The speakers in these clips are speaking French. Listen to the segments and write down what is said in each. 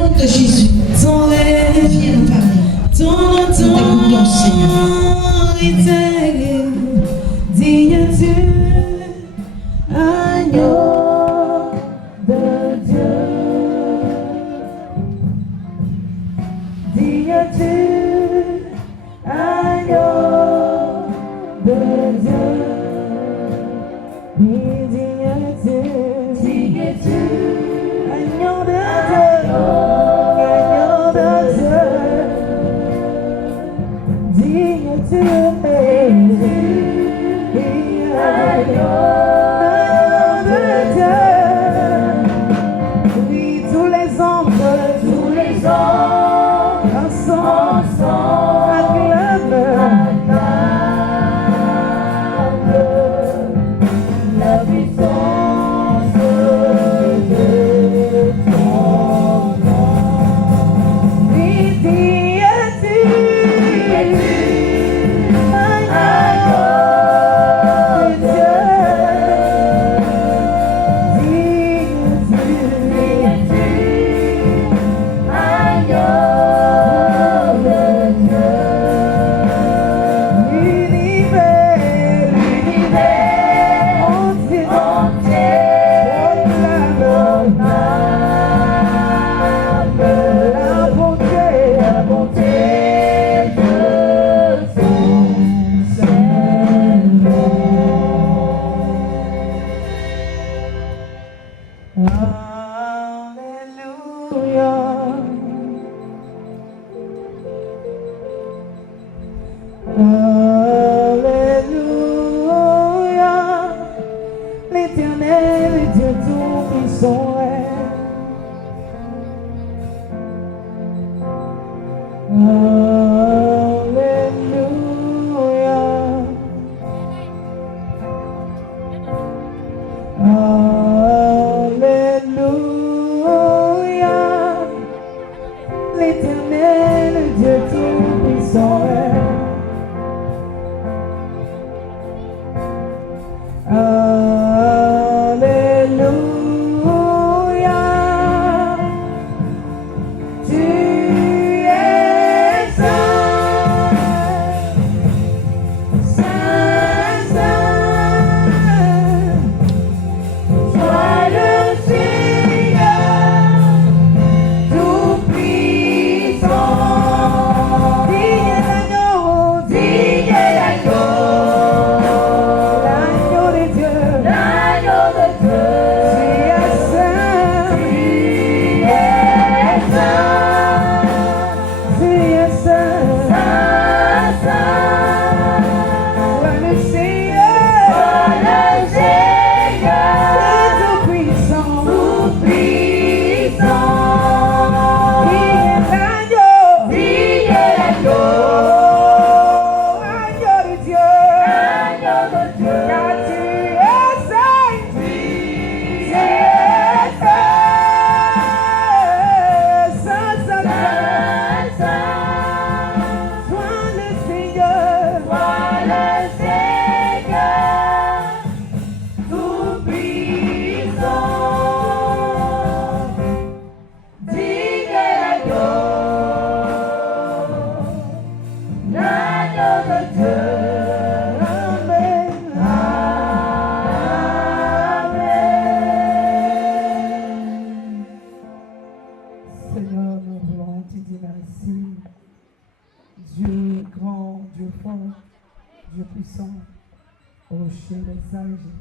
nom de Jésus. Ton rêve, Viens nous parler. ton t'écoutons, autorité, digne Dieu, agneau de Dieu, digne Dieu, agneau de Dieu, oui, digne Dieu, agneau de Dieu, agneau de Dieu, digne Dieu, agneau.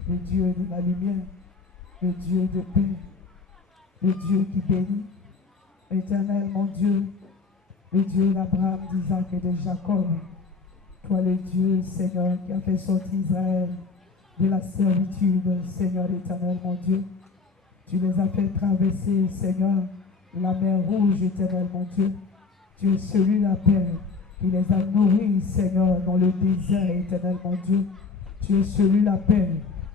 Le Dieu de la lumière, le Dieu de paix, le Dieu qui bénit, éternel mon Dieu, le Dieu d'Abraham, d'Isaac et de Jacob, toi le Dieu, Seigneur, qui a fait sortir Israël de la servitude, Seigneur éternel mon Dieu, tu les as fait traverser, Seigneur, la mer rouge, éternel mon Dieu, tu es celui la paix, qui les a nourris, Seigneur, dans le désert, éternel mon Dieu, tu es celui la paix,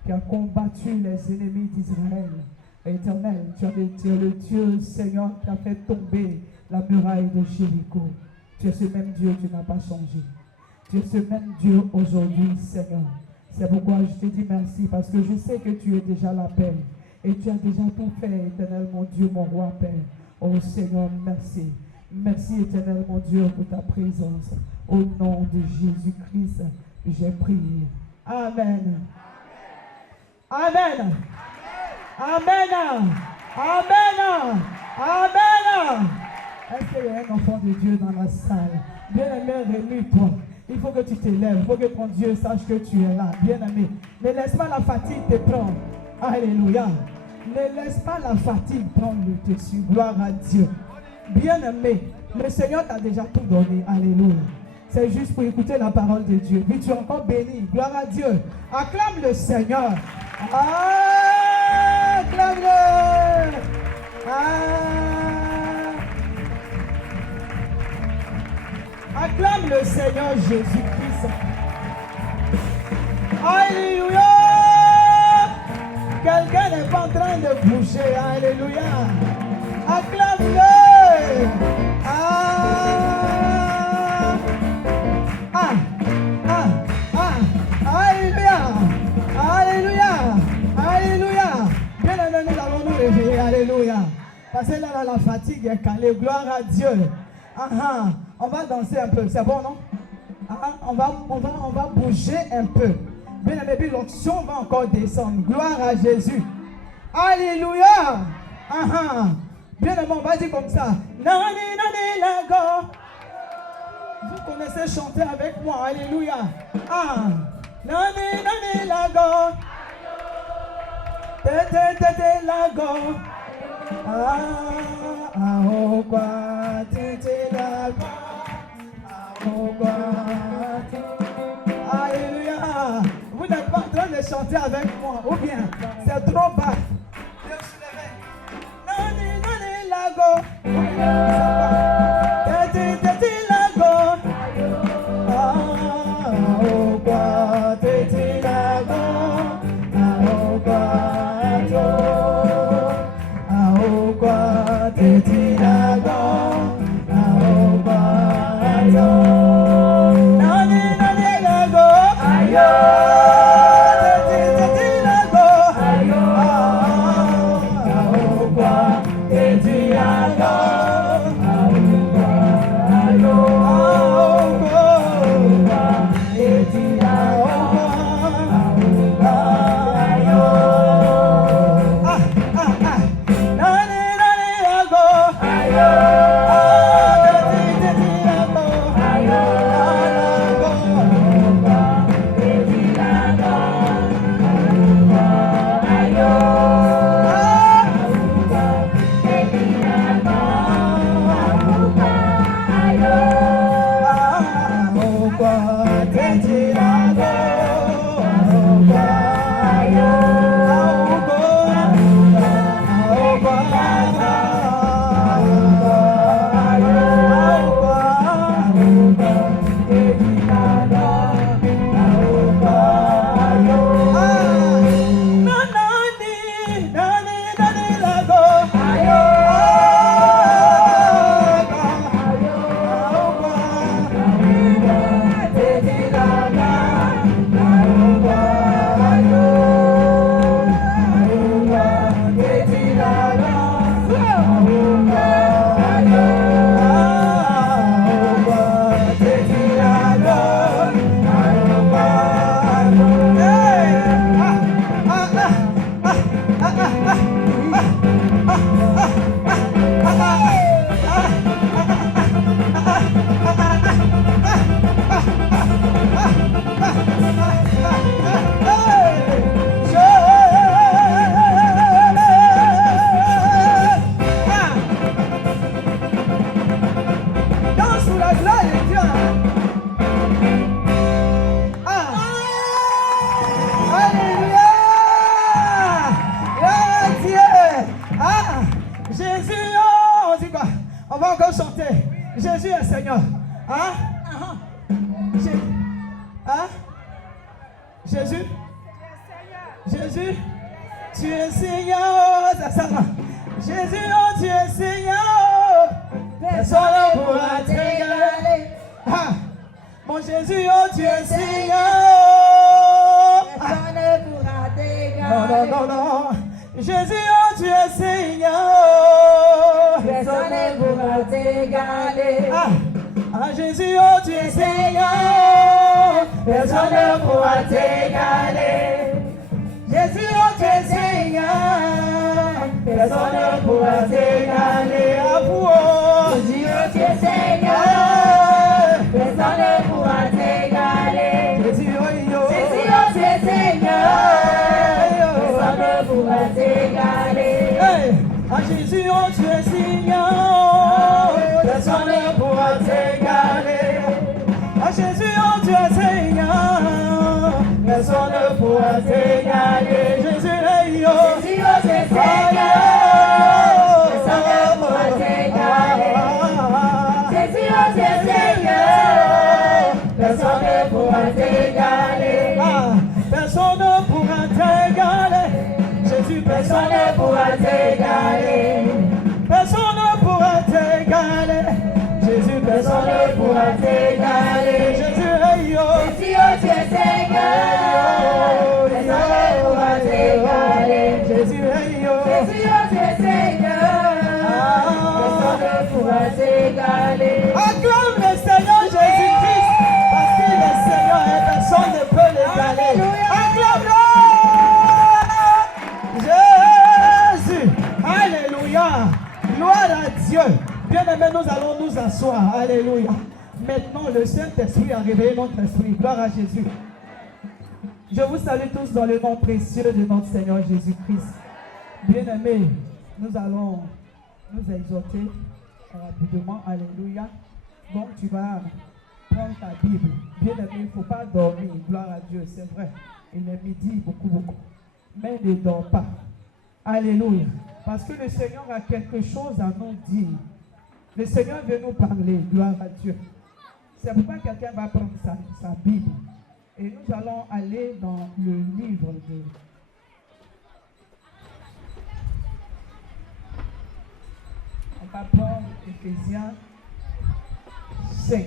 qui a combattu les ennemis d'Israël. Éternel, tu es le Dieu, Seigneur, qui a fait tomber la muraille de Jéricho. Tu es ce même Dieu, tu n'as pas changé. Tu es ce même Dieu aujourd'hui, Seigneur. C'est pourquoi je te dis merci, parce que je sais que tu es déjà la paix. Et tu as déjà tout fait, éternel, mon Dieu, mon roi, Père, Oh Seigneur, merci. Merci éternel mon Dieu pour ta présence. Au nom de Jésus-Christ, j'ai prié. Amen. Amen. Amen. Amen. Amen. Est-ce qu'il y a un enfant de Dieu dans la salle? Bien-aimé, réunis-toi. Il faut que tu t'élèves. Il faut que ton Dieu sache que tu es là. Bien-aimé, ne laisse pas la fatigue te prendre. Alléluia. Ne laisse pas la fatigue prendre le dessus. Gloire à Dieu. Bien-aimé, le Seigneur t'a déjà tout donné. Alléluia. C'est juste pour écouter la parole de Dieu. Puis tu es encore béni. Gloire à Dieu. Acclame le Seigneur. Acclame-le. Acclame le Seigneur Jésus-Christ. Alléluia. Quelqu'un n'est pas en train de bouger. Alléluia. Acclame-le. Alléluia. Alléluia. Alléluia. Bien aimé, nous allons nous réveiller. Alléluia. Parce que là, la fatigue est calée. Gloire à Dieu. On va danser un peu. C'est bon, non? On va bouger un peu. Bien aimé, l'onction va encore descendre. Gloire à Jésus. Alléluia. Bien aimé, on va dire comme ça. Nani, nani, lago. Vous connaissez chanter avec moi. Alléluia. Nani, nani, lago. Tete, tete, lago. Oh, quoi, tete, lago. Oh, quoi, alléluia. Vous n'êtes pas en train de chanter avec moi. Ou bien, c'est trop bas. Nani, nani, lago. Tete, tete, lago. Oh, quoi, tete, lago. Oh, quoi, oh, quoi, tete, lago. Oh, quoi, nani, nani, lago. À Jésus, oh tu es Seigneur, personne ne pourra t'égaler. Jésus, oh tu es Seigneur, personne ne pourra t'égaler. À vous, oh Jésus, oh tu es Seigneur, personne ne pourra t'égaler. Jésus, oh Jésus, oh tu es Seigneur, personne ne pourra t'égaler. À Jésus, oh tu es Seigneur, personne ne pourra t'égaler. À Jésus, oh tu es Seigneur, personne ne pourra t'égaler. Jésus, oh Jésus, oh tu es Seigneur, personne ne pourra t'égaler. Jésus, oh tu es Seigneur, personne ne pourra t'égaler. Personne ne pourra t'égaler. Jésus, personne ne pourra t'égaler. Personne ne pourra t'égaler. Jésus, personne ne pourra t'égaler. Jésus, Jésus, oh tu es Seigneur, personne ne pourra t'égaler. Jésus, Jésus, oh tu es Seigneur, personne ne pourra t'égaler. acclame le Seigneur Jésus-Christ, parce qu'il est Seigneur et personne ne peut l'égaler. Acclame-le! Jésus! Alléluia! Gloire à Dieu! Bien-aimés, nous allons nous asseoir. Alléluia! Maintenant, le Saint-Esprit a réveillé notre esprit. Gloire à Jésus. Je vous salue tous dans le nom précieux de notre Seigneur Jésus-Christ. Bien-aimés, nous allons nous exhorter rapidement. Alléluia. Donc, tu vas prendre ta Bible. Bien-aimé, il ne faut pas dormir. Gloire à Dieu, c'est vrai. Il est midi, beaucoup. Mais ne dors pas. Alléluia. Parce que le Seigneur a quelque chose à nous dire. Le Seigneur veut nous parler. Gloire à Dieu. C'est pourquoi quelqu'un va prendre sa Bible. Et nous allons aller dans le livre de... On va prendre Éphésiens 5.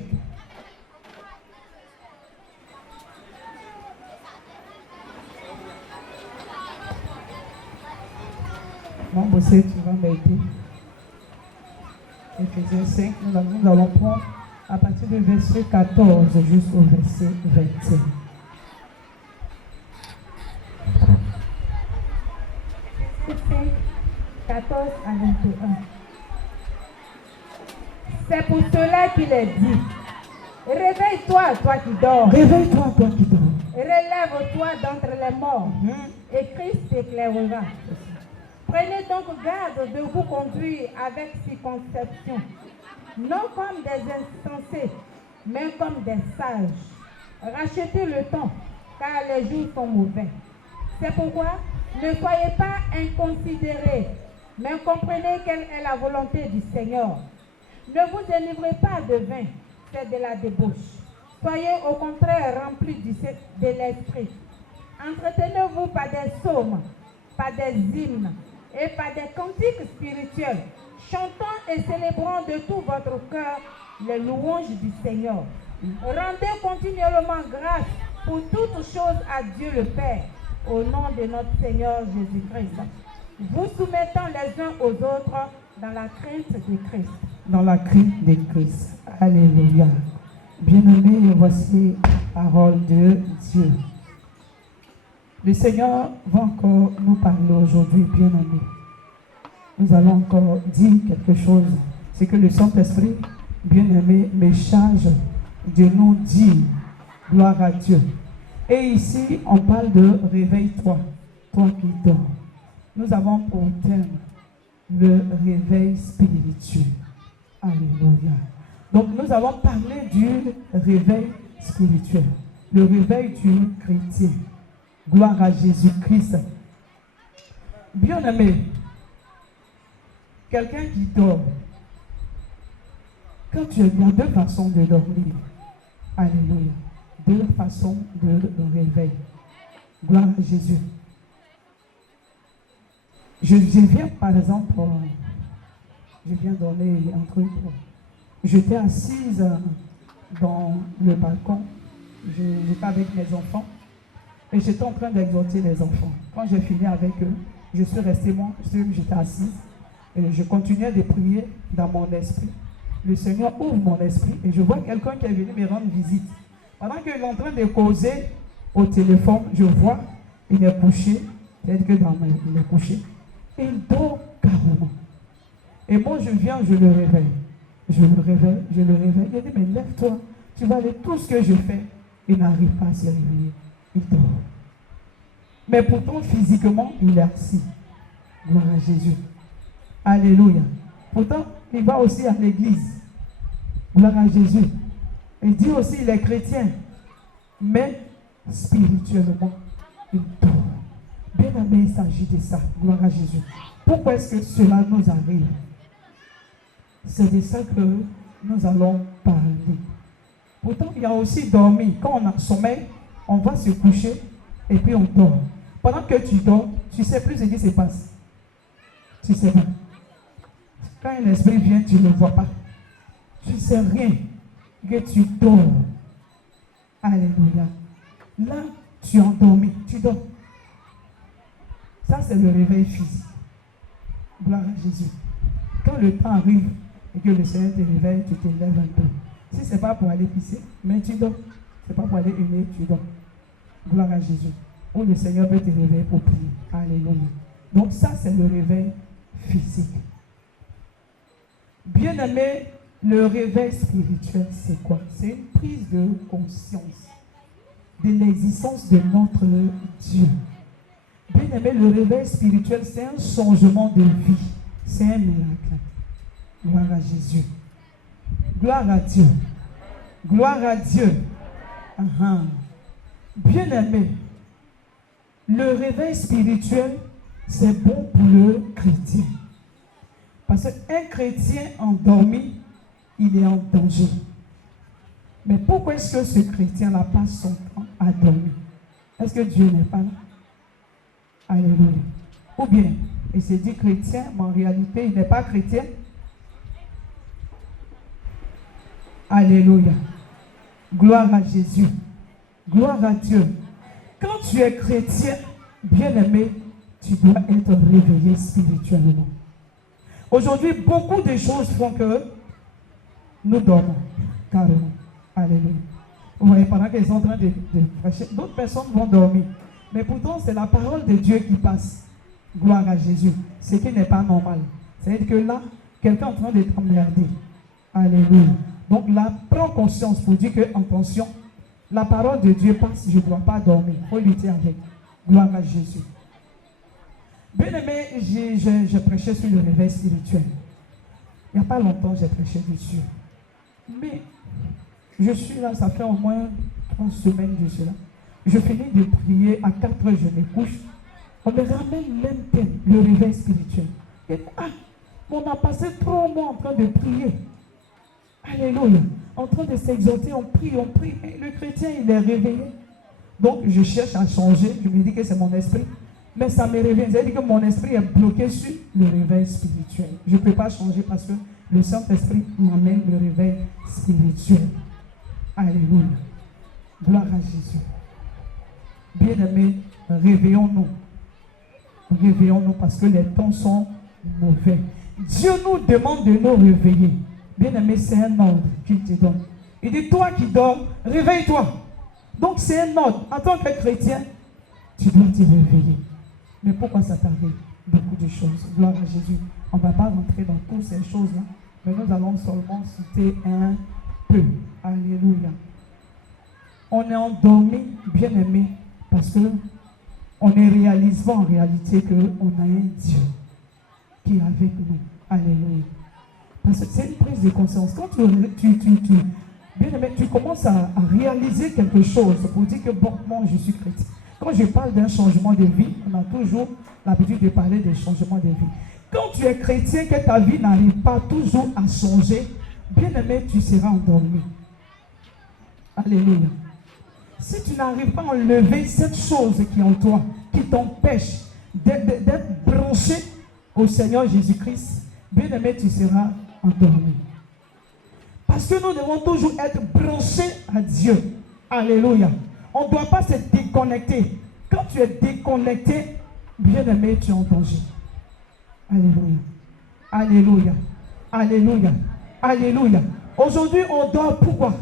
Mon bossé, tu vas m'aider. Éphésiens 5, nous allons prendre à partir du verset 14 jusqu'au verset 21. Éphésiens 14 à 21. C'est pour cela qu'il est dit, réveille-toi, toi qui dors. Réveille-toi, toi qui dors. Relève-toi d'entre les morts, et Christ t'éclairera. Prenez donc garde de vous conduire avec circonspection, non comme des insensés, mais comme des sages. Rachetez le temps, car les jours sont mauvais. C'est pourquoi ne soyez pas inconsidérés, mais comprenez quelle est la volonté du Seigneur. Ne vous délivrez pas de vin, c'est de la débauche. Soyez au contraire remplis de l'esprit. Entretenez-vous par des psaumes, par des hymnes et par des cantiques spirituels, chantant et célébrant de tout votre cœur les louanges du Seigneur. Rendez continuellement grâce pour toutes choses à Dieu le Père, au nom de notre Seigneur Jésus-Christ, vous soumettant les uns aux autres dans la crainte de Christ. Dans la crainte de Christ. Alléluia. Bien-aimés, voici la parole de Dieu. Le Seigneur va encore nous parler aujourd'hui, bien-aimés. Nous allons encore dire quelque chose. C'est que le Saint-Esprit, bien-aimé, me charge de nous dire gloire à Dieu. Et ici, on parle de réveille-toi, toi qui dors. Nous avons pour thème le réveil spirituel. Alléluia. Donc, nous allons parler du réveil spirituel, le réveil du chrétien. Gloire à Jésus-Christ. Bien-aimé, quelqu'un qui dort, quand il y a deux façons de dormir. Alléluia. Deux façons de réveil. Gloire à Jésus. Je viens, par exemple, je viens donner un truc. J'étais assise dans le balcon. J'étais avec mes enfants. Et j'étais en train d'exhorter les enfants. Quand j'ai fini avec eux, je suis restée moi, j'étais assise. Et je continuais de prier dans mon esprit. le Seigneur ouvre mon esprit et je vois quelqu'un qui est venu me rendre visite. Pendant qu'il est en train de causer au téléphone, je vois, il est couché, c'est-à-dire que il est couché, et il dort carrément. Et moi, je viens, je le réveille. Je le réveille. Il dit, mais lève-toi, tu vas aller, tout ce que je fais. Il n'arrive pas à se réveiller. Il dort. Mais pourtant, physiquement, il est assis. Gloire à Jésus. Alléluia. Pourtant, il va aussi à l'église. Gloire à Jésus. Il dit aussi, il est chrétien. Mais, spirituellement, il dort. Bien aimé, il s'agit de ça. Gloire à Jésus. Pourquoi est-ce que cela nous arrive? C'est de ça que nous allons parler. Pourtant, il y a aussi dormi. Quand on a sommeil, on va se coucher et puis on dort. Pendant que tu dors, tu ne sais plus ce qui se passe. Tu ne sais pas. Quand un esprit vient, tu ne le vois pas. Tu ne sais rien. Que tu dors. Alléluia. Là, tu es endormi. Tu dors. Ça, c'est le réveil physique. Gloire à Jésus. Quand le temps arrive et que le Seigneur te réveille, tu te lèves un peu. Si ce n'est pas pour aller pisser, mais tu dors. Ce n'est pas pour aller uriner, tu dors. Gloire à Jésus. Ou le Seigneur peut te réveiller pour prier. Alléluia. Donc ça, c'est le réveil physique. Bien-aimé, le réveil spirituel, c'est quoi? C'est une prise de conscience de l'existence de notre Dieu. Bien-aimé, le réveil spirituel, c'est un changement de vie. C'est un miracle. Gloire à Jésus. Gloire à Dieu. Gloire à Dieu. Bien-aimé, le réveil spirituel, c'est bon pour le chrétien. Parce qu'un chrétien endormi, il est en danger. Mais pourquoi est-ce que ce chrétien-là passe son temps à dormir? Est-ce que Dieu n'est pas là? Alléluia. Ou bien, il se dit chrétien, mais en réalité, il n'est pas chrétien. Alléluia. Gloire à Jésus. Gloire à Dieu. Quand tu es chrétien, bien-aimé, tu dois être réveillé spirituellement. Aujourd'hui, beaucoup de choses font que nous dormons. Carrément. Alléluia. Vous voyez, pendant qu'ils sont en train de prêcher, d'autres personnes vont dormir. Mais pourtant, c'est la parole de Dieu qui passe. Gloire à Jésus. Ce qui n'est pas normal. C'est-à-dire que là, quelqu'un est en train de t'emmerder. Alléluia. Donc là, prends conscience pour dire que, attention, la parole de Dieu passe, je ne dois pas dormir. Il faut lutter avec. Gloire à Jésus. Bien aimé, j'ai prêché sur le réveil spirituel. Il n'y a pas longtemps, j'ai prêché dessus. Mais je suis là, ça fait au moins 3 semaines de cela. Je finis de prier, à 4 heures, je me couche. On me ramène le même thème, le réveil spirituel. Et on a passé 3 mois en train de prier. Alléluia. En train de s'exalter, on prie. Et le chrétien, il est réveillé. Donc, je cherche à changer. Je me dis que c'est mon esprit. Mais ça me réveille. C'est-à-dire que mon esprit est bloqué sur le réveil spirituel. Je ne peux pas changer parce que le Saint-Esprit m'amène le réveil spirituel. Alléluia. Gloire à Jésus. Bien-aimés, réveillons-nous. Réveillons-nous parce que les temps sont mauvais. Dieu nous demande de nous réveiller. Bien-aimé, c'est un ordre qu'il te donne. Il dit, toi qui dors, réveille-toi. Donc c'est un ordre. En tant que chrétien, tu dois te réveiller. Mais pourquoi ça t'arrive? Beaucoup de choses. Gloire à Jésus. On ne va pas rentrer dans toutes ces choses-là. Mais nous allons seulement citer un peu. Alléluia. On est endormi, bien-aimé, parce que on ne réalise pas en réalité qu'on a un Dieu qui est avec nous. Alléluia. Parce que c'est une prise de conscience. Quand bien-aimé, tu commences à réaliser quelque chose pour dire que bon, moi je suis chrétien. Quand je parle d'un changement de vie, on a toujours l'habitude de parler des changements de vie. Quand tu es chrétien, que ta vie n'arrive pas toujours à changer, bien-aimé, tu seras endormi. Alléluia. Si tu n'arrives pas à enlever cette chose qui est en toi, qui t'empêche d'être branché au Seigneur Jésus-Christ, bien-aimé, tu seras endormi. Parce que nous devons toujours être branchés à Dieu. Alléluia. On ne doit pas se déconnecter. Quand tu es déconnecté, bien-aimé, tu es en danger. Alléluia. Alléluia. Alléluia. Alléluia. Aujourd'hui, on dort pourquoi?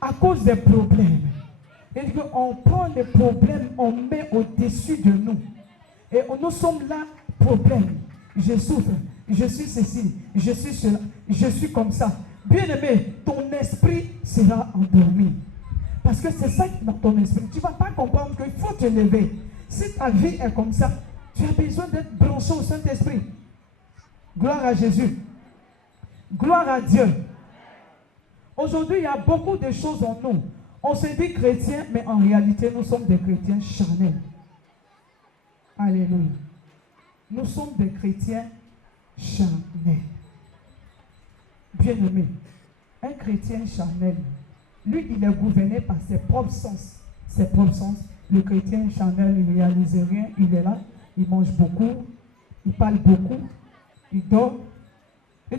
À cause des problèmes. Et on prend les problèmes, on met au-dessus de nous. Et nous sommes là, problème. Je souffre, je suis ceci, je suis cela, je suis comme ça. Bien-aimé, ton esprit sera endormi. Parce que c'est ça qui est dans ton esprit. Tu ne vas pas comprendre qu'il faut te lever. Si ta vie est comme ça, tu as besoin d'être branché au Saint-Esprit. Gloire à Jésus. Gloire à Dieu. Aujourd'hui, il y a beaucoup de choses en nous. On se dit chrétien, mais en réalité, nous sommes des chrétiens charnels. Alléluia. Nous sommes des chrétiens charnels. Bien-aimé, un chrétien charnel, lui, il est gouverné par ses propres sens. Ses propres sens. Le chrétien charnel, il ne réalise rien. Il est là, il mange beaucoup, il parle beaucoup, il dort. Et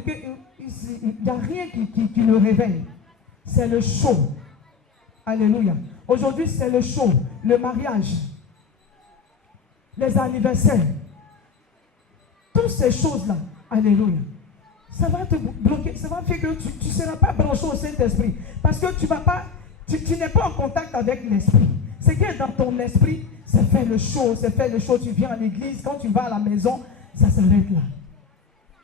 il n'y a rien qui le réveille. C'est le show. Alléluia. Aujourd'hui, c'est le show, le mariage, les anniversaires. Toutes ces choses-là. Alléluia. Ça va te bloquer. Ça va faire que tu ne seras pas branché au Saint-Esprit. Parce que tu n'es pas en contact avec l'Esprit. Ce qui est dans ton esprit, c'est faire le show, c'est faire le show. Tu viens à l'église, quand tu vas à la maison, ça s'arrête là.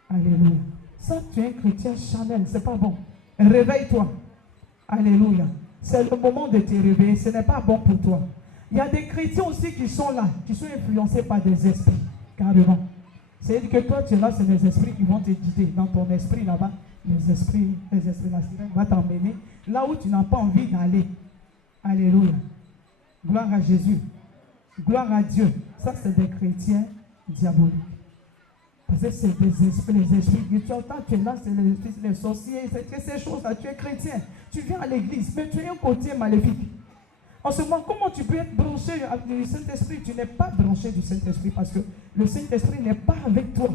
Alléluia. Ça, tu es un chrétien charnel, c'est pas bon. Réveille-toi. Alléluia. C'est le moment de te réveiller, ce n'est pas bon pour toi. Il y a des chrétiens aussi qui sont là, qui sont influencés par des esprits, carrément. C'est-à-dire que toi, tu es là, c'est les esprits qui vont te guider. Dans ton esprit là-bas, les esprits, la sirène va t'emmener là où tu n'as pas envie d'aller. Alléluia. Gloire à Jésus. Gloire à Dieu. Ça, c'est des chrétiens diaboliques. Parce que c'est des esprits, les esprits. Tu entends, tu es là, c'est les sorciers, c'est ces choses-là. Tu es chrétien. Tu viens à l'église, mais tu es un côté maléfique. En ce moment, comment tu peux être branché du Saint-Esprit? Tu n'es pas branché du Saint-Esprit parce que le Saint-Esprit n'est pas avec toi.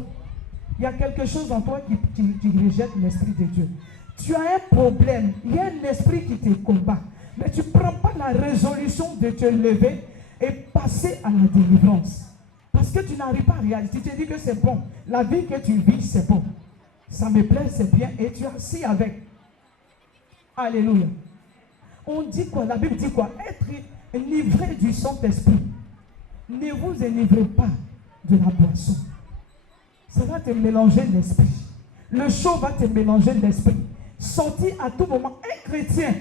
Il y a quelque chose en toi qui rejette l'Esprit de Dieu. Tu as un problème. Il y a un esprit qui te combat. Mais tu ne prends pas la résolution de te lever et passer à la délivrance. Parce que tu n'arrives pas à réaliser. Tu te dis que c'est bon. La vie que tu vis, c'est bon. Ça me plaît, c'est bien. Et tu es assis avec. Alléluia. On dit quoi? La Bible dit quoi? Être enivré du Saint-Esprit. Ne vous enivrez pas de la boisson. Ça va te mélanger l'esprit. Le chaud va te mélanger l'esprit. Sorti à tout moment. Un chrétien,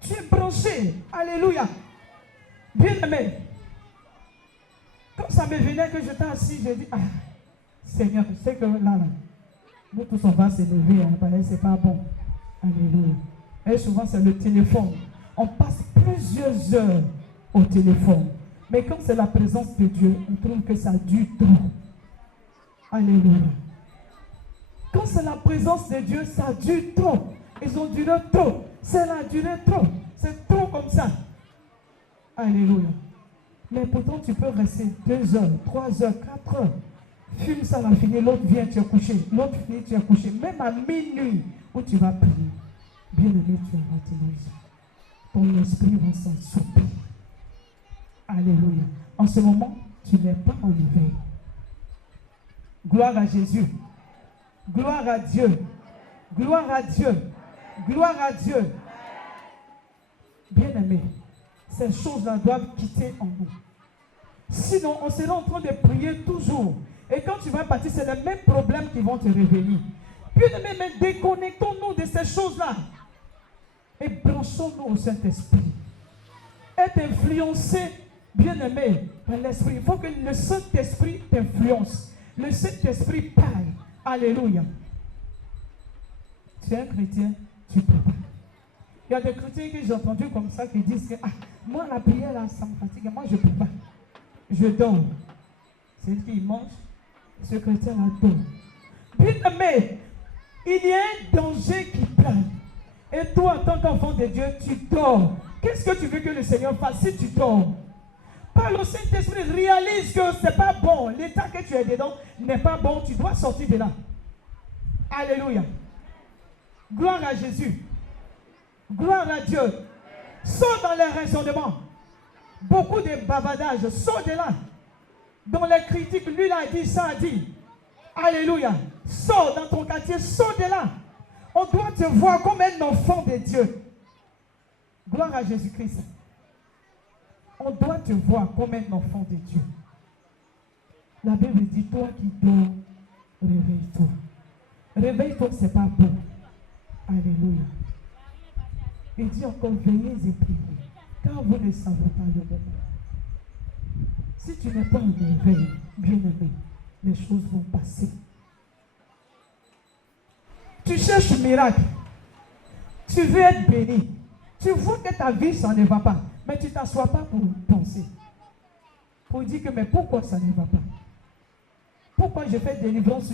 tu es branché. Alléluia. Bien-aimé. Quand ça me venait que j'étais assis, j'ai dit, ah, Seigneur, je sais que là, nous tous on va se lever, c'est pas bon. Alléluia. Et souvent c'est le téléphone. On passe plusieurs heures au téléphone. Mais quand c'est la présence de Dieu, on trouve que ça dure trop. Alléluia. Quand c'est la présence de Dieu, ça dure trop. Ils ont duré trop. C'est la durée trop. C'est trop comme ça. Alléluia. Mais pourtant, tu peux rester 2 heures, 3 heures, 4 heures. Fume ça, la fini, l'autre vient, tu es couché. L'autre finit, tu es couché. Même à minuit, où tu vas prier. Bien-aimé, tu vas rater la vie. Ton esprit va s'en souper. Alléluia. En ce moment, tu n'es pas en éveil. Gloire à Jésus. Gloire à Dieu. Gloire à Dieu. Gloire à Dieu. Bien-aimé, ces choses-là doivent quitter en nous. Sinon, on sera en train de prier toujours. Et quand tu vas partir, c'est les mêmes problèmes qui vont te réveiller. Bien-aimé, mais déconnectons-nous de ces choses-là. Et branchons-nous au Saint-Esprit. Être influencé, bien-aimé, par l'Esprit. Il faut que le Saint-Esprit t'influence. Le Saint-Esprit parle. Alléluia. Tu es un chrétien, tu peux pas. Il y a des chrétiens que j'ai entendus comme ça qui disent que moi la prière là ça me fatigue, moi je ne peux pas. Je dors. C'est qu'il mange, ce chrétien là dort. Bien-aimé, il y a un danger qui plane. Et toi en tant qu'enfant de Dieu, tu dors. Qu'est-ce que tu veux que le Seigneur fasse si tu dors? Par le Saint-Esprit, réalise que ce n'est pas bon. L'état que tu es dedans n'est pas bon. Tu dois sortir de là. Alléluia. Gloire à Jésus. Gloire à Dieu. Sors dans les raisonnements. Beaucoup de bavardage. Sors de là. Dans les critiques, lui a dit, ça a dit. Alléluia. Sors dans ton quartier. Sors de là. On On doit te voir comme un enfant de Dieu. Gloire à Jésus-Christ. On doit te voir comme un enfant de Dieu. La Bible dit, toi qui dors, réveille-toi. Réveille-toi, ce n'est pas bon. Alléluia. Il dit encore, veillez et priez, car vous ne savez pas le moment. Si tu n'es pas en éveil, bien-aimé, les choses vont passer. Tu cherches un miracle. Tu veux être béni. Tu vois que ta vie, ça ne va pas. Mais tu ne t'assois pas pour penser. Pour dire que, mais pourquoi ça ne va pas? Pourquoi je fais délivrance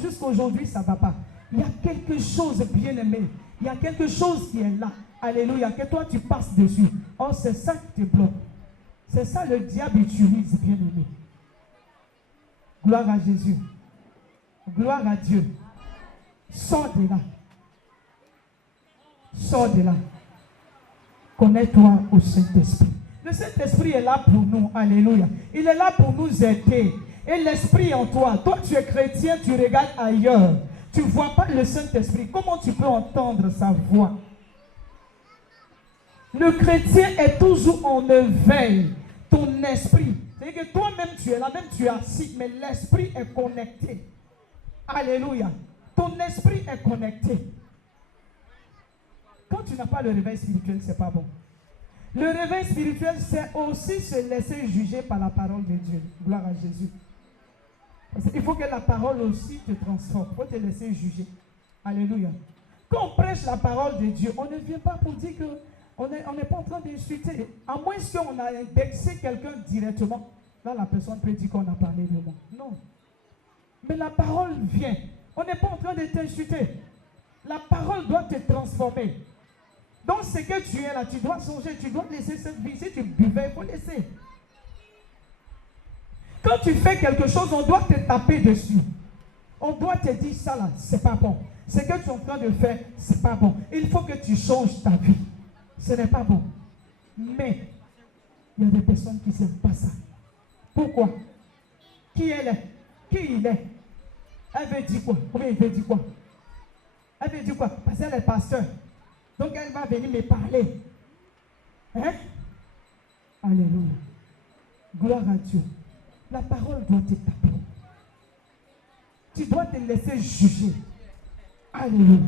jusqu'aujourd'hui, ça ne va pas? Il y a quelque chose, bien-aimé. Il y a quelque chose qui est là. Alléluia. Que toi, tu passes dessus. Oh, c'est ça qui te bloque. C'est ça le diable utilise, bien-aimé. Gloire à Jésus. Gloire à Dieu. Sors de là. Sors de là. Connais-toi au Saint-Esprit. Le Saint-Esprit est là pour nous. Alléluia. Il est là pour nous aider. Et l'Esprit en toi. Toi, tu es chrétien, tu regardes ailleurs. Tu ne vois pas le Saint-Esprit. Comment tu peux entendre sa voix? Le chrétien est toujours en éveil. Ton esprit. C'est-à-dire que toi-même, tu es là, même tu es assis, mais l'esprit est connecté. Alléluia. Ton esprit est connecté. Quand tu n'as pas le réveil spirituel, ce n'est pas bon. Le réveil spirituel, c'est aussi se laisser juger par la parole de Dieu. Gloire à Jésus. Il faut que la parole aussi te transforme. Il faut te laisser juger. Alléluia. Quand on prêche la parole de Dieu, on ne vient pas pour dire qu'on n'est pas en train d'insulter. À moins qu'on a indexé quelqu'un directement. Là, la personne peut dire qu'on a parlé de moi. Non. Mais la parole vient. On n'est pas en train de t'insulter. La parole doit te transformer. Donc, ce que tu es là, tu dois changer. Tu dois laisser cette vie. Si tu buvais, il faut laisser. Quand tu fais quelque chose, on doit te taper dessus. On doit te dire ça là, c'est pas bon. Ce que tu es en train de faire, c'est pas bon. Il faut que tu changes ta vie. Ce n'est pas bon. Mais, il y a des personnes qui n'aiment pas ça. Pourquoi? Qui elle est? Qui il est? Elle veut dire quoi? Combien il veut dire quoi? Elle veut dire quoi? Parce qu'elle est pasteur. Donc elle va venir me parler. Hein? Alléluia. Gloire à Dieu. La parole doit te taper. Tu dois te laisser juger. Alléluia.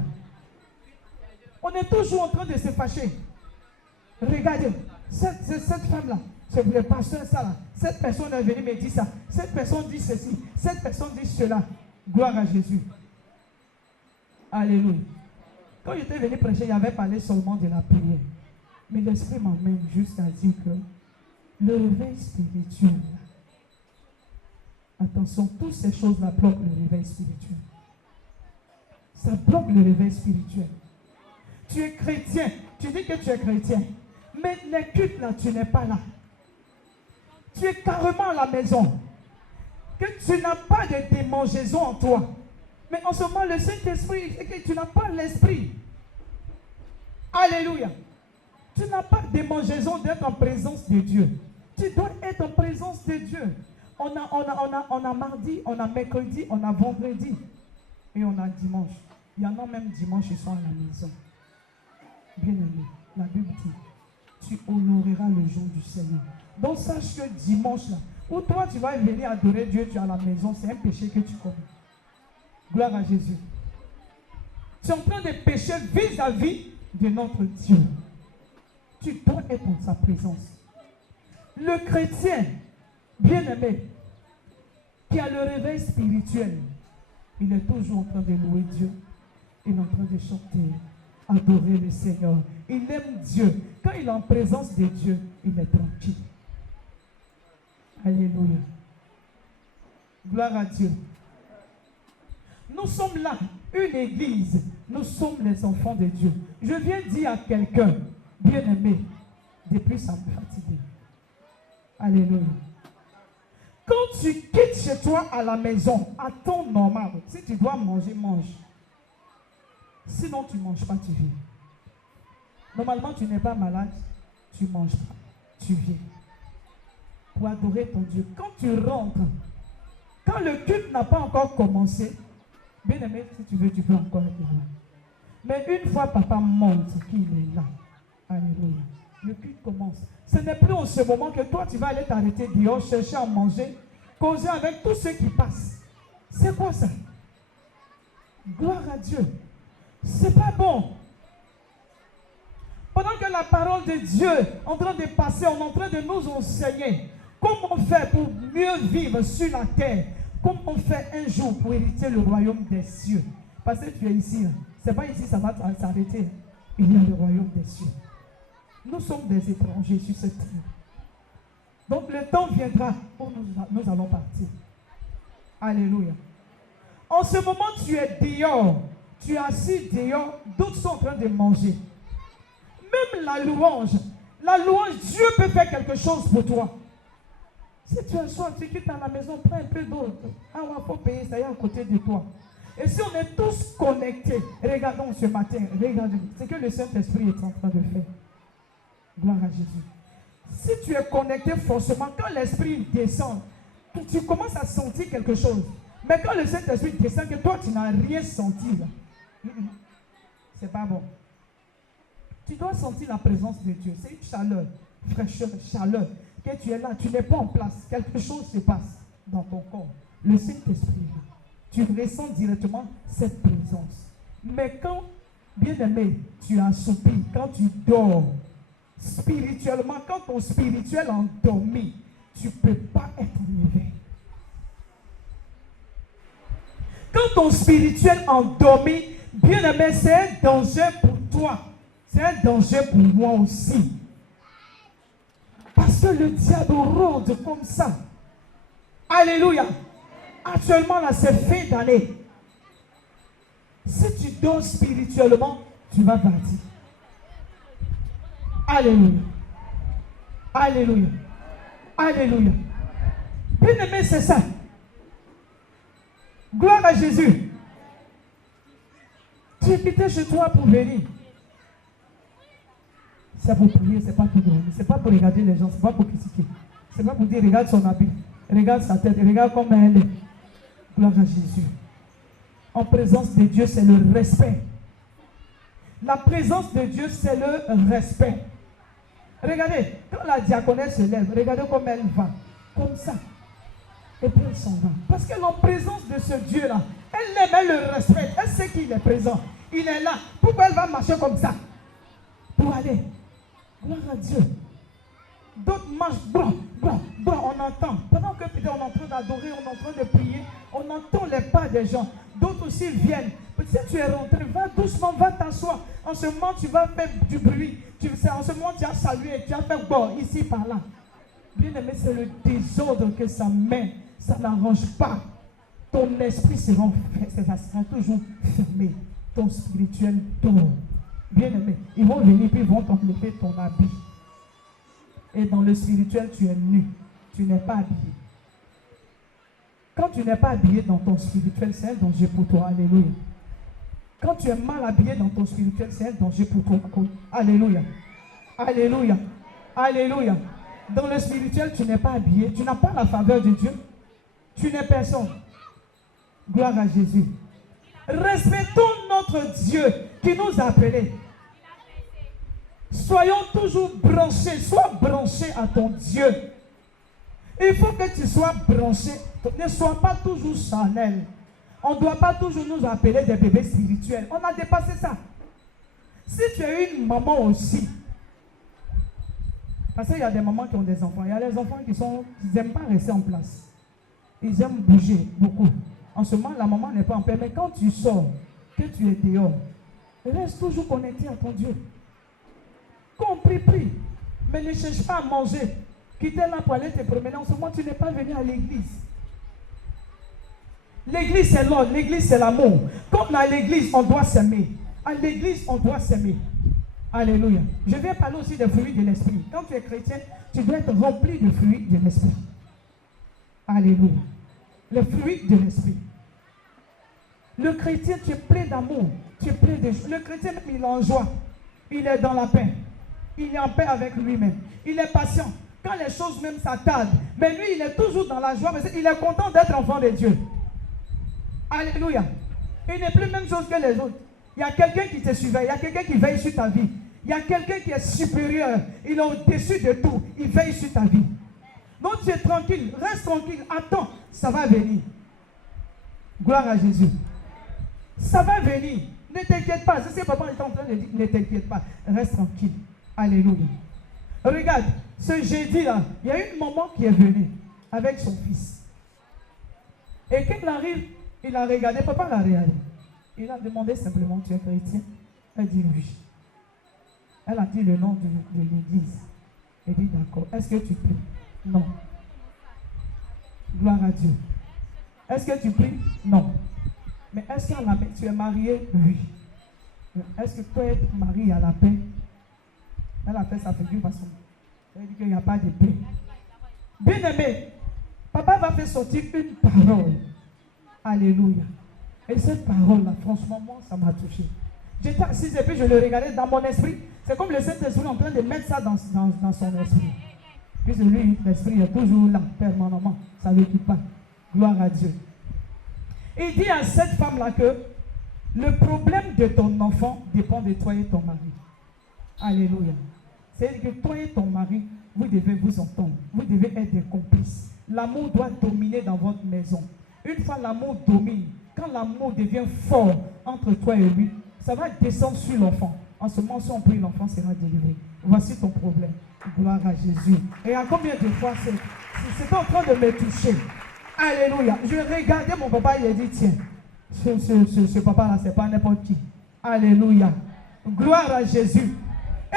On est toujours en train de se fâcher. Regardez, cette femme-là, c'est le pasteur ça là. Cette personne est venue me dire ça. Cette personne dit ceci. Cette personne dit cela. Gloire à Jésus. Alléluia. Quand j'étais venu prêcher, il avait parlé seulement de la prière. Mais l'Esprit m'emmène juste à dire que le réveil spirituel, attention, toutes ces choses-là bloquent le réveil spirituel. Ça bloque le réveil spirituel. Tu es chrétien, tu dis que tu es chrétien, mais les cultes là, tu n'es pas là. Tu es carrément à la maison. Que tu n'as pas de démangeaison en toi. Mais en ce moment, le Saint-Esprit, c'est que tu n'as pas l'Esprit. Alléluia. Tu n'as pas de démangeaison d'être en présence de Dieu. Tu dois être en présence de Dieu. On a mardi, on a mercredi, on a vendredi. Et on a dimanche. Il y en a même dimanche, ils sont à la maison. Bien-aimé, la Bible dit, tu honoreras le jour du Seigneur. Donc sache que dimanche, là, où toi tu vas venir adorer Dieu, tu es à la maison, c'est un péché que tu commets. Gloire à Jésus. Tu es en train de pécher vis-à-vis de notre Dieu. Tu dois être en sa présence. Le chrétien, bien-aimé, qui a le réveil spirituel, il est toujours en train de louer Dieu. Il est en train de chanter, adorer le Seigneur. Il aime Dieu. Quand il est en présence de Dieu, il est tranquille. Alléluia. Gloire à Dieu. Nous sommes là, une église. Nous sommes les enfants de Dieu. Je viens dire à quelqu'un, bien-aimé, depuis ça me fatigue. Alléluia. Quand tu quittes chez toi à la maison, à ton normal, si tu dois manger, mange. Sinon, tu ne manges pas, tu viens. Normalement, tu n'es pas malade, tu ne manges pas, tu viens. Pour adorer ton Dieu. Quand tu rentres, quand le culte n'a pas encore commencé, bien aimé, si tu veux, tu peux encore être là. Mais une fois papa montre qu'il est là, alléluia, le culte commence. Ce n'est plus en ce moment que toi, tu vas aller t'arrêter dehors, chercher à manger, causer avec tous ceux qui passent. C'est quoi ça? Gloire à Dieu. C'est pas bon. Pendant que la parole de Dieu est en train de passer, on est en train de nous enseigner comment on fait pour mieux vivre sur la terre, comment on fait un jour pour hériter le royaume des cieux. Parce que tu es ici, c'est pas ici ça va s'arrêter. Il y a le royaume des cieux. Nous sommes des étrangers sur cette terre. Donc le temps viendra où nous allons partir. Alléluia. En ce moment, tu es dehors. Tu es assis dehors. D'autres sont en train de manger. Même la louange, Dieu peut faire quelque chose pour toi. Si tu as soif, tu quittes à la maison, prends un peu d'eau. Ah, on va pas payer, ça y est à côté de toi. Et si on est tous connectés, regardons ce matin, regardez ce que le Saint-Esprit est en train de faire. Gloire à Jésus. Si tu es connecté forcément, quand l'Esprit descend, tu commences à sentir quelque chose. Mais quand le Saint-Esprit descend, que toi tu n'as rien senti là, c'est pas bon. Tu dois sentir la présence de Dieu. C'est une chaleur, fraîcheur, chaleur. Que tu es là, tu n'es pas en place. Quelque chose se passe dans ton corps. Le Saint-Esprit, tu ressens directement cette présence. Mais quand, bien aimé, tu es assoupi, quand tu dors, spirituellement, quand ton spirituel est endormi, tu ne peux pas être en éveil. Quand ton spirituel est endormi, bien aimé, c'est un danger pour toi. C'est un danger pour moi aussi. Parce que le diable rôde comme ça. Alléluia. Actuellement, là, c'est fin d'année. Si tu dors spirituellement, tu vas partir. Alléluia. Alléluia. Alléluia. Bien aimé, c'est ça. Gloire à Jésus. Tu es quitté chez toi pour venir. C'est pour prier, c'est pas pour dormir. C'est pas pour regarder les gens, c'est pas pour critiquer. C'est pas pour dire regarde son habit, regarde sa tête, regarde comment elle est. Gloire à Jésus. En présence de Dieu, c'est le respect. La présence de Dieu, c'est le respect. Regardez, quand la diaconesse se lève, regardez comment elle va. Comme ça. Et puis elle s'en va. Parce que en présence de ce Dieu-là, elle l'aime, elle le respecte. Elle sait qu'il est présent. Il est là. Pourquoi elle va marcher comme ça? Pour aller. Gloire à Dieu. D'autres marchent, bon, on entend. Pendant que peut-être on est en train d'adorer, on est en train de prier, on entend les pas des gens. D'autres aussi viennent. Si tu es rentré, va doucement, va t'asseoir. En ce moment, tu vas faire du bruit. En ce moment, tu as salué, tu as fait bon, ici, par là. Bien aimé, c'est le désordre que ça met. Ça n'arrange pas. Ton esprit sera toujours fermé. Ton spirituel dort. Bien aimé, ils vont venir puis ils vont t'enlever ton habit. Et dans le spirituel, tu es nu. Tu n'es pas habillé. Quand tu n'es pas habillé dans ton spirituel, c'est un danger pour toi. Alléluia. Quand tu es mal habillé dans ton spirituel, c'est un danger pour toi. Alléluia. Alléluia. Alléluia. Dans le spirituel, tu n'es pas habillé. Tu n'as pas la faveur de Dieu. Tu n'es personne. Gloire à Jésus. Respectons notre Dieu qui nous a appelés. Soyons toujours branchés. Sois branché à ton Dieu. Il faut que tu sois branché. Ne sois pas toujours charnel. On ne doit pas toujours nous appeler des bébés spirituels. On a dépassé ça. Si tu es une maman aussi, parce qu'il y a des mamans qui ont des enfants. Il y a les enfants qui n'aiment pas rester en place. Ils aiment bouger beaucoup. En ce moment, la maman n'est pas en paix. Mais quand tu sors, que tu es dehors, reste toujours connecté à ton Dieu. Quand on prie. Mais ne cherche pas à manger. Quitter là pour aller te promener. En ce moment, tu n'es pas venu à l'église. L'église, c'est l'ordre. L'église, c'est l'amour. Comme à l'église, on doit s'aimer. À l'église, on doit s'aimer. Alléluia. Je vais parler aussi des fruits de l'esprit. Quand tu es chrétien, tu dois être rempli de fruits de l'esprit. Alléluia. Les fruits de l'esprit. Le chrétien, tu es plein d'amour. Tu es plein de joie. Le chrétien, il est en joie. Il est dans la paix. Il est en paix avec lui-même. Il est patient. Quand les choses même s'attardent. Mais lui, il est toujours dans la joie. Il est content d'être enfant de Dieu. Alléluia. Il n'est plus la même chose que les autres. Il y a quelqu'un qui te surveille, il y a quelqu'un qui veille sur ta vie. Il y a quelqu'un qui est supérieur, il est au-dessus de tout, il veille sur ta vie. Donc tu es tranquille, reste tranquille, attends, ça va venir. Gloire à Jésus. Ça va venir. Ne t'inquiète pas. C'est ce que papa est en train de dire. Ne t'inquiète pas. Reste tranquille. Alléluia. Regarde, ce jeudi-là, il y a une maman qui est venue avec son fils. Et quand il arrive, il a regardé. Papa l'a regardé. Il a demandé simplement, tu es chrétien? Elle dit oui. Elle a dit le nom de l'église. Elle dit d'accord. Est-ce que tu pries? Non. Gloire à Dieu. Est-ce que tu pries? Non. Mais est-ce que tu es marié? Oui. Est-ce que toi être marié à la paix? Elle a fait sa figure parce qu'elle dit qu'il n'y a pas de paix. Bien aimé, papa va faire sortir une parole. Alléluia. Et cette parole-là, franchement, moi, ça m'a touché. J'étais assise et puis je le regardais dans mon esprit. C'est comme le Saint-Esprit en train de mettre ça dans son esprit. Puis lui, l'esprit est toujours là, permanemment. Ça ne l'occupe pas. Gloire à Dieu. Il dit à cette femme-là que le problème de ton enfant dépend de toi et ton mari. Alléluia. C'est-à-dire que toi et ton mari, vous devez vous entendre. Vous devez être des complices. L'amour doit dominer dans votre maison. Une fois l'amour domine, quand l'amour devient fort entre toi et lui, ça va descendre sur l'enfant. En ce moment, si on prie, l'enfant sera délivré. Voici ton problème. Gloire à Jésus. Et à combien de fois c'est en train de me toucher? Alléluia. Je regardais mon papa, il a dit, tiens, ce papa-là, c'est pas n'importe qui. Alléluia. Gloire à Jésus.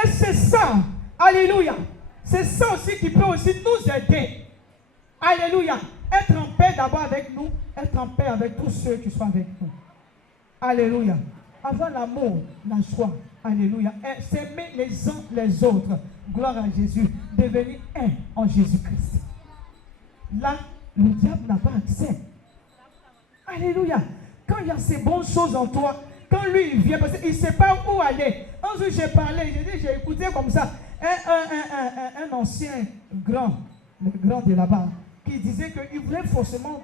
Et c'est ça. Alléluia. C'est ça aussi qui peut aussi nous aider. Alléluia. Être en paix d'abord avec nous, être en paix avec tous ceux qui sont avec nous. Alléluia. Avoir l'amour, la joie. Alléluia. Et s'aimer les uns les autres. Gloire à Jésus. Devenir un en Jésus-Christ. Là, le diable n'a pas accès. Alléluia. Quand il y a ces bonnes choses en toi, quand lui il vient, parce qu'il ne sait pas où aller. Un jour j'ai parlé, j'ai écouté comme ça, un ancien grand, le grand de là-bas, qui disait qu'il voulait forcément,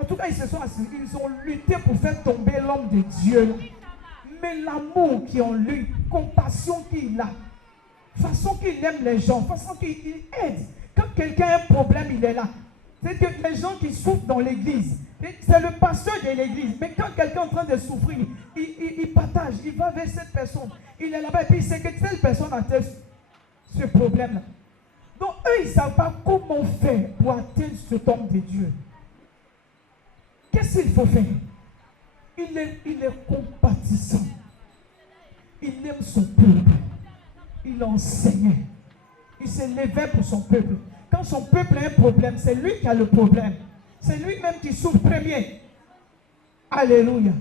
en tout cas ils se sont assis, ils ont lutté pour faire tomber l'homme de Dieu. Mais l'amour qui est en lui, compassion qu'il a, façon qu'il aime les gens, façon qu'il aide. Quand quelqu'un a un problème, il est là. C'est que les gens qui souffrent dans l'église, c'est le pasteur de l'église. Mais quand quelqu'un est en train de souffrir, il partage, il va vers cette personne. Il est là-bas et puis il sait que telle personne a ce problème-là. Donc eux, ils ne savent pas comment faire pour atteindre cet homme de Dieu. Qu'est-ce qu'il faut faire? Il est compatissant. Il aime son peuple. Il enseignait. Il s'est levé pour son peuple. Quand son peuple a un problème, c'est lui qui a le problème. C'est lui-même qui souffre premier. Alléluia.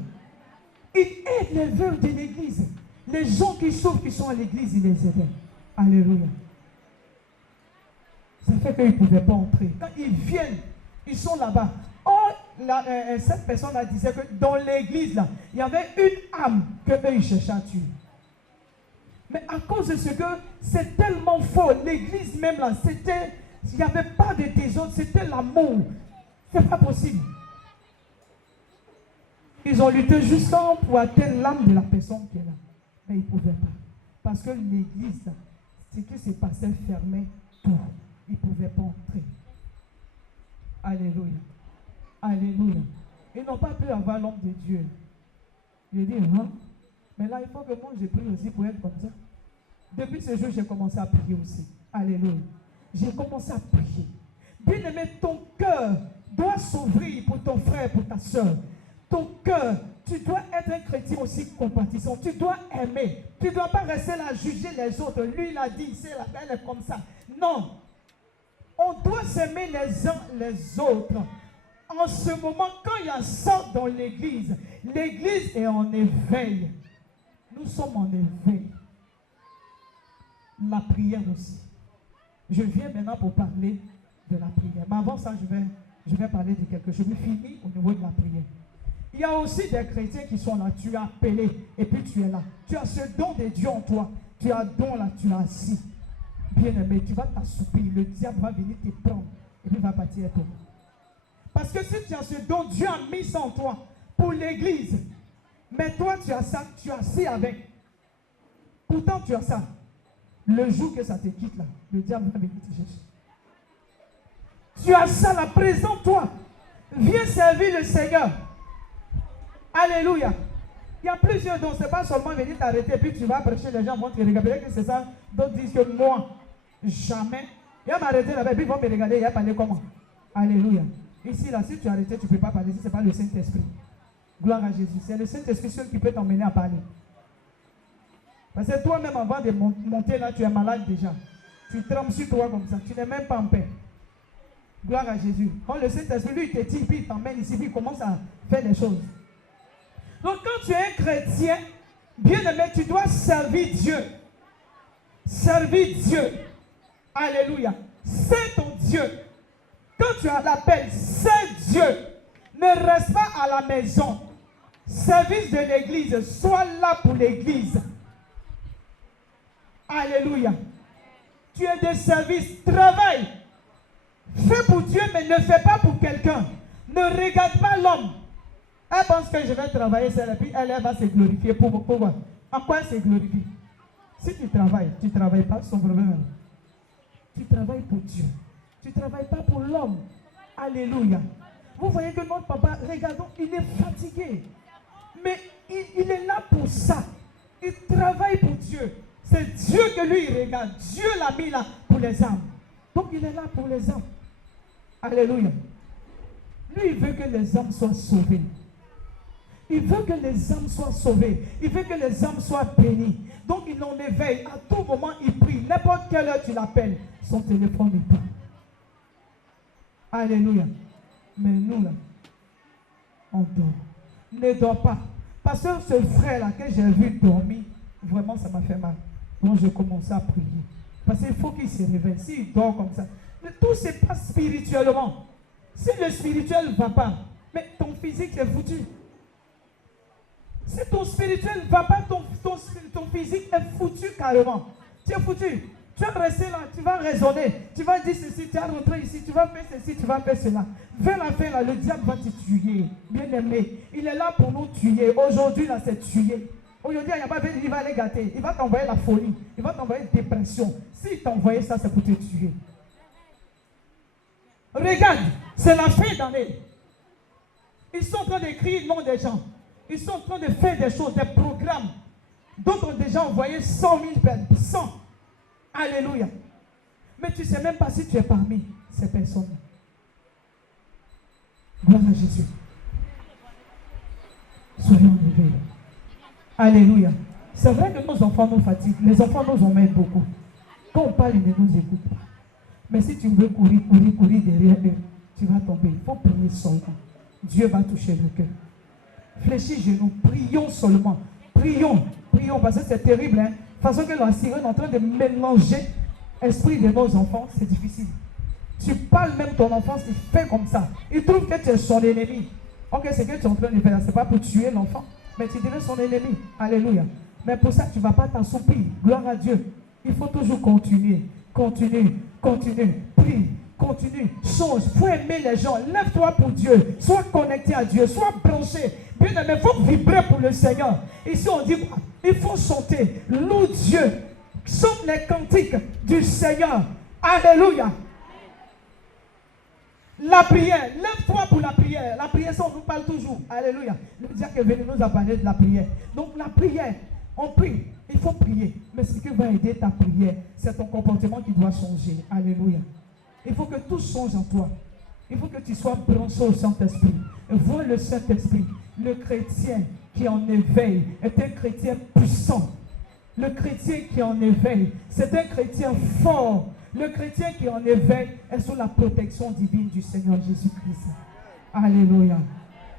Il aide les veuves de l'église. Les gens qui souffrent, qui sont à l'église, il les aide. Alléluia. Ça fait qu'ils ne pouvaient pas entrer. Quand ils viennent, ils sont là-bas. Oh, cette personne-là disait que dans l'église, là, il y avait une âme que eux, ils cherchaient à tuer. Mais à cause de ce que c'est tellement fort, l'église même là, c'était, il n'y avait pas de désordre, c'était l'amour. C'est pas possible. Ils ont lutté jusqu'à pour atteindre l'âme de la personne qui est là. Mais ils ne pouvaient pas. Parce que l'église, ce qui se passait fermait tout. Ils ne pouvaient pas entrer. Alléluia. Alléluia. Ils n'ont pas pu avoir l'homme de Dieu. Je dis, hein? Mais là, il faut que moi, je prie aussi pour être comme ça. Depuis ce jour, j'ai commencé à prier aussi. Alléluia. J'ai commencé à prier. Bien-aimé, ton cœur doit s'ouvrir pour ton frère, pour ta soeur. Ton cœur, tu dois être un chrétien aussi compatissant. Tu dois aimer. Tu ne dois pas rester là à juger les autres. Lui, il a dit, c'est la belle est comme ça. Non. On doit s'aimer les uns les autres. En ce moment, quand il y a ça dans l'église est en éveil. Nous sommes en éveil. La prière aussi. Je viens maintenant pour parler de la prière. Mais avant ça, je vais parler de quelque chose. Je finis au niveau de la prière. Il y a aussi des chrétiens qui sont là. Tu es appelé et puis tu es là. Tu as ce don de Dieu en toi. Tu as don là, tu es assis. Bien-aimé, tu vas t'assoupir. Le diable va venir te prendre et puis va partir à toi. Parce que si tu as ce don, Dieu a mis ça en toi pour l'église. Mais toi, tu as ça, tu as assis avec. Pourtant, tu as ça. Le jour que ça te quitte là, le diable va venir te chercher. Tu as ça là, présente-toi. Viens servir le Seigneur. Alléluia. Il y a plusieurs dons. Ce n'est pas seulement venir t'arrêter puis tu vas prêcher, les gens vont te regarder que c'est ça. D'autres disent que moi, jamais. Il va m'arrêter là-bas, puis ils vont me regarder, il va parler comment? Alléluia. Ici là, si tu es arrêté, tu ne peux pas parler. Si ce n'est pas le Saint-Esprit. Gloire à Jésus. C'est le Saint-Esprit seul qui peut t'emmener à parler. Parce que toi-même, avant de monter là, tu es malade déjà. Tu trembles sur toi comme ça. Tu n'es même pas en paix. Gloire à Jésus. Quand le Saint-Esprit, lui, il te tire, puis il t'emmène ici, puis il commence à faire des choses. Donc, quand tu es un chrétien, bien aimé, tu dois servir Dieu. Servir Dieu. Alléluia. C'est ton Dieu. Quand tu l'appelles, c'est Dieu. Ne reste pas à la maison. Service de l'église, sois là pour l'église. Alléluia. Tu es de service, travaille. Fais pour Dieu, mais ne fais pas pour quelqu'un. Ne regarde pas l'homme. Elle pense que je vais travailler seule et puis elle va se glorifier. Pourquoi? En quoi elle se glorifie? Si tu ne travailles pas, son problème. Tu travailles pour Dieu. Tu ne travailles pas pour l'homme. Alléluia. Vous voyez que notre papa, regardons, il est fatigué. Mais il est là pour ça. Il travaille pour Dieu. C'est Dieu que lui il regarde. Dieu l'a mis là pour les âmes. Donc il est là pour les âmes. Alléluia. Lui, il veut que les âmes soient sauvées. Il veut que les âmes soient sauvées. Il veut que les âmes soient bénies. Donc il en éveille. À tout moment, il prie. N'importe quelle heure tu l'appelles, son téléphone est pas. Alléluia. Mais nous, là, on dort. Ne dors pas. Parce que ce frère-là que j'ai vu dormir, vraiment, ça m'a fait mal. Donc, je commençais à prier. Parce qu'il faut qu'il se réveille. S'il dort comme ça, mais tout se passe spirituellement. Si le spirituel ne va pas, mais ton physique est foutu. Si ton spirituel ne va pas, ton physique est foutu carrément. Tu es foutu. Tu vas rester là, tu vas raisonner. Tu vas dire ceci, tu vas rentrer ici, tu vas faire ceci, tu vas faire cela. Vers la fin, là, le diable va te tuer. Bien aimé, il est là pour nous tuer. Aujourd'hui, là, c'est tuer. Aujourd'hui, il n'y a pas il va aller gâter. Il va t'envoyer la folie. Il va t'envoyer la dépression. S'il t'envoie ça, c'est pour te tuer. Regarde, c'est la fin d'année. Ils sont en train d'écrire le nom des gens. Ils sont en train de faire des choses, des programmes. D'autres ont déjà envoyé 100 000 personnes. 100. Alléluia. Mais tu ne sais même pas si tu es parmi ces personnes. Gloire à Jésus. Soyons en éveil. Alléluia. C'est vrai que nos enfants nous fatiguent. Les enfants nous en mettent beaucoup. Quand on parle, ils ne nous écoutent pas. Mais si tu veux courir derrière eux, tu vas tomber. Il faut prier seulement. Dieu va toucher le cœur. Fléchis genoux, prions seulement. Prions, parce que c'est terrible. Hein? Façon que la sirène est en train de mélanger l'esprit de nos enfants, c'est difficile. Tu parles même ton enfant, il fait comme ça. Il trouve que tu es son ennemi. Ok, c'est que tu es en train de faire, c'est pas pour tuer l'enfant, mais tu deviens son ennemi. Alléluia. Mais pour ça, tu ne vas pas t'assoupir. Gloire à Dieu. Il faut toujours continuer. Continue. Prie. Continue. Change. Il faut aimer les gens. Lève-toi pour Dieu. Sois connecté à Dieu. Sois branché. Bien aimé, il faut vibrer pour le Seigneur. Ici, on dit, il faut chanter. Loue Dieu. Chante les cantiques du Seigneur. Alléluia. La prière. Lève-toi pour la prière. La prière, ça, on nous parle toujours. Alléluia. Le diable est venu nous a parlé de la prière. Donc, la prière, on prie. Il faut prier. Mais ce qui va aider ta prière, c'est ton comportement qui doit changer. Alléluia. Il faut que tout change en toi. Il faut que tu sois branché au Saint-Esprit. Vois le Saint-Esprit. Le chrétien qui est en éveil est un chrétien puissant. Le chrétien qui est en éveil, c'est un chrétien fort. Le chrétien qui est en éveil est sous la protection divine du Seigneur Jésus-Christ. Alléluia.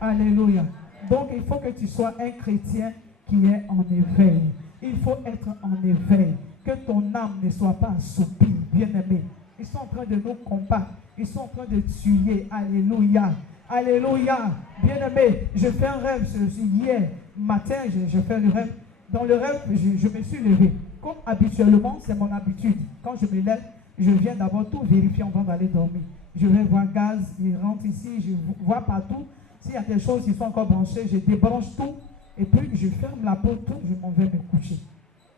Alléluia. Donc il faut que tu sois un chrétien qui est en éveil. Il faut être en éveil. Que ton âme ne soit pas assoupie, bien-aimé. Ils sont en train de nous combattre. Ils sont en train de tuer. Alléluia. Alléluia. Bien-aimé, je fais un rêve hier matin. Je fais le rêve. Dans le rêve, je me suis levé. Comme habituellement, c'est mon habitude. Quand je me lève, je viens d'abord tout vérifier avant d'aller dormir. Je vais voir gaz, il rentre ici, je vois partout. S'il y a des choses qui sont encore branchées, je débranche tout Et puis, je ferme la porte, je m'en vais me coucher.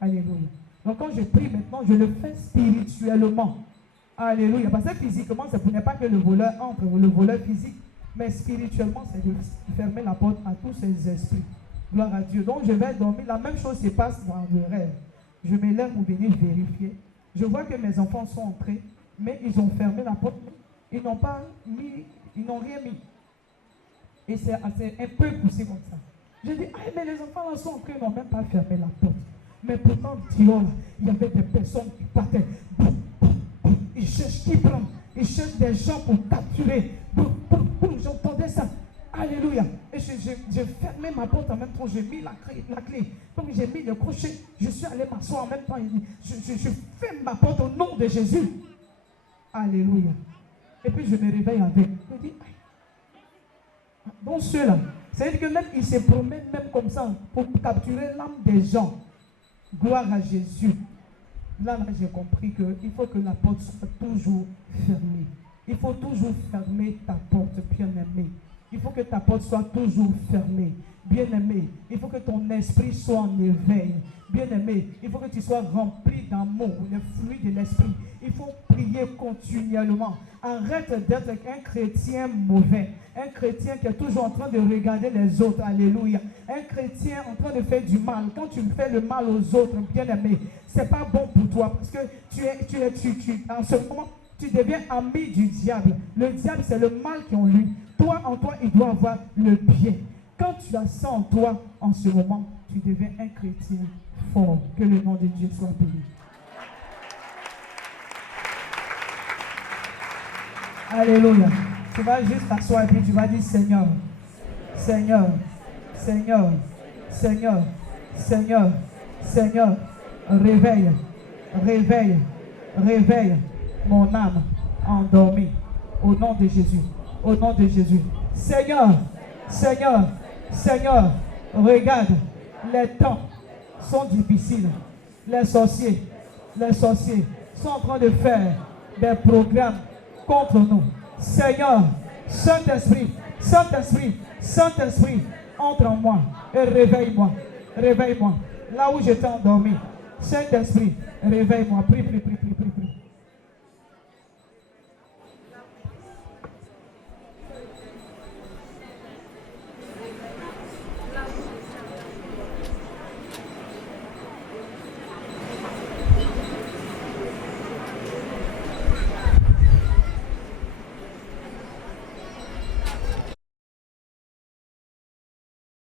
Alléluia. Donc, quand je prie maintenant, je le fais spirituellement. Alléluia. Parce que physiquement, ce n'est pas que le voleur entre, le voleur physique, mais spirituellement, c'est de fermer la porte à tous ces esprits. Gloire à Dieu. Donc, je vais dormir. La même chose se passe dans le rêve. Je me lève pour venir vérifier. Je vois que mes enfants sont entrés, mais ils ont fermé la porte. Ils n'ont pas mis, ils n'ont rien mis. Et c'est un peu poussé comme ça. Je dis, ah, mais les enfants là sont entrés, ils n'ont même pas fermé la porte. Mais pourtant, Dieu, il y avait des personnes qui partaient. Ils cherchent qui prendre. Ils cherchent des gens pour capturer. J'entendais ça. Alléluia. Et j'ai fermé ma porte en même temps. J'ai mis la clé. Donc j'ai mis le crochet. Je suis allé m'asseoir en même temps. Je ferme ma porte au nom de Jésus. Alléluia. Et puis je me réveille avec. Je dis, donc ceux-là, c'est-à-dire que même ils se promènent même comme ça pour capturer l'âme des gens. Gloire à Jésus. Là, j'ai compris qu'il faut que la porte soit toujours fermée. Il faut toujours fermer ta porte, bien-aimé. Il faut que ta porte soit toujours fermée. Bien-aimé, il faut que ton esprit soit en éveil. Bien-aimé, il faut que tu sois rempli d'amour, le fruit de l'esprit. Il faut prier continuellement. Arrête d'être un chrétien mauvais. Un chrétien qui est toujours en train de regarder les autres. Alléluia. Un chrétien en train de faire du mal. Quand tu fais le mal aux autres, bien-aimé, c'est pas bon pour toi. Parce que en ce moment, tu deviens ami du diable. Le diable, c'est le mal qui est en lui. Toi, en toi, il doit avoir le bien. Quand tu as ça en toi, en ce moment, tu deviens un chrétien fort. Que le nom de Dieu soit béni. Alléluia. Tu vas juste t'asseoir et puis tu vas dire, Seigneur, Seigneur, Seigneur, Seigneur, Seigneur, Seigneur, réveille, réveille, réveille mon âme endormie. Au nom de Jésus. Au nom de Jésus. Seigneur, Seigneur, Seigneur, regarde, les temps sont difficiles. Les sorciers sont en train de faire des programmes contre nous. Seigneur, Saint-Esprit, Saint-Esprit, Saint-Esprit, entre en moi et réveille-moi. Réveille-moi. Là où j'étais endormi. Saint-Esprit, réveille-moi. Prie, prie, prie, prie, prie.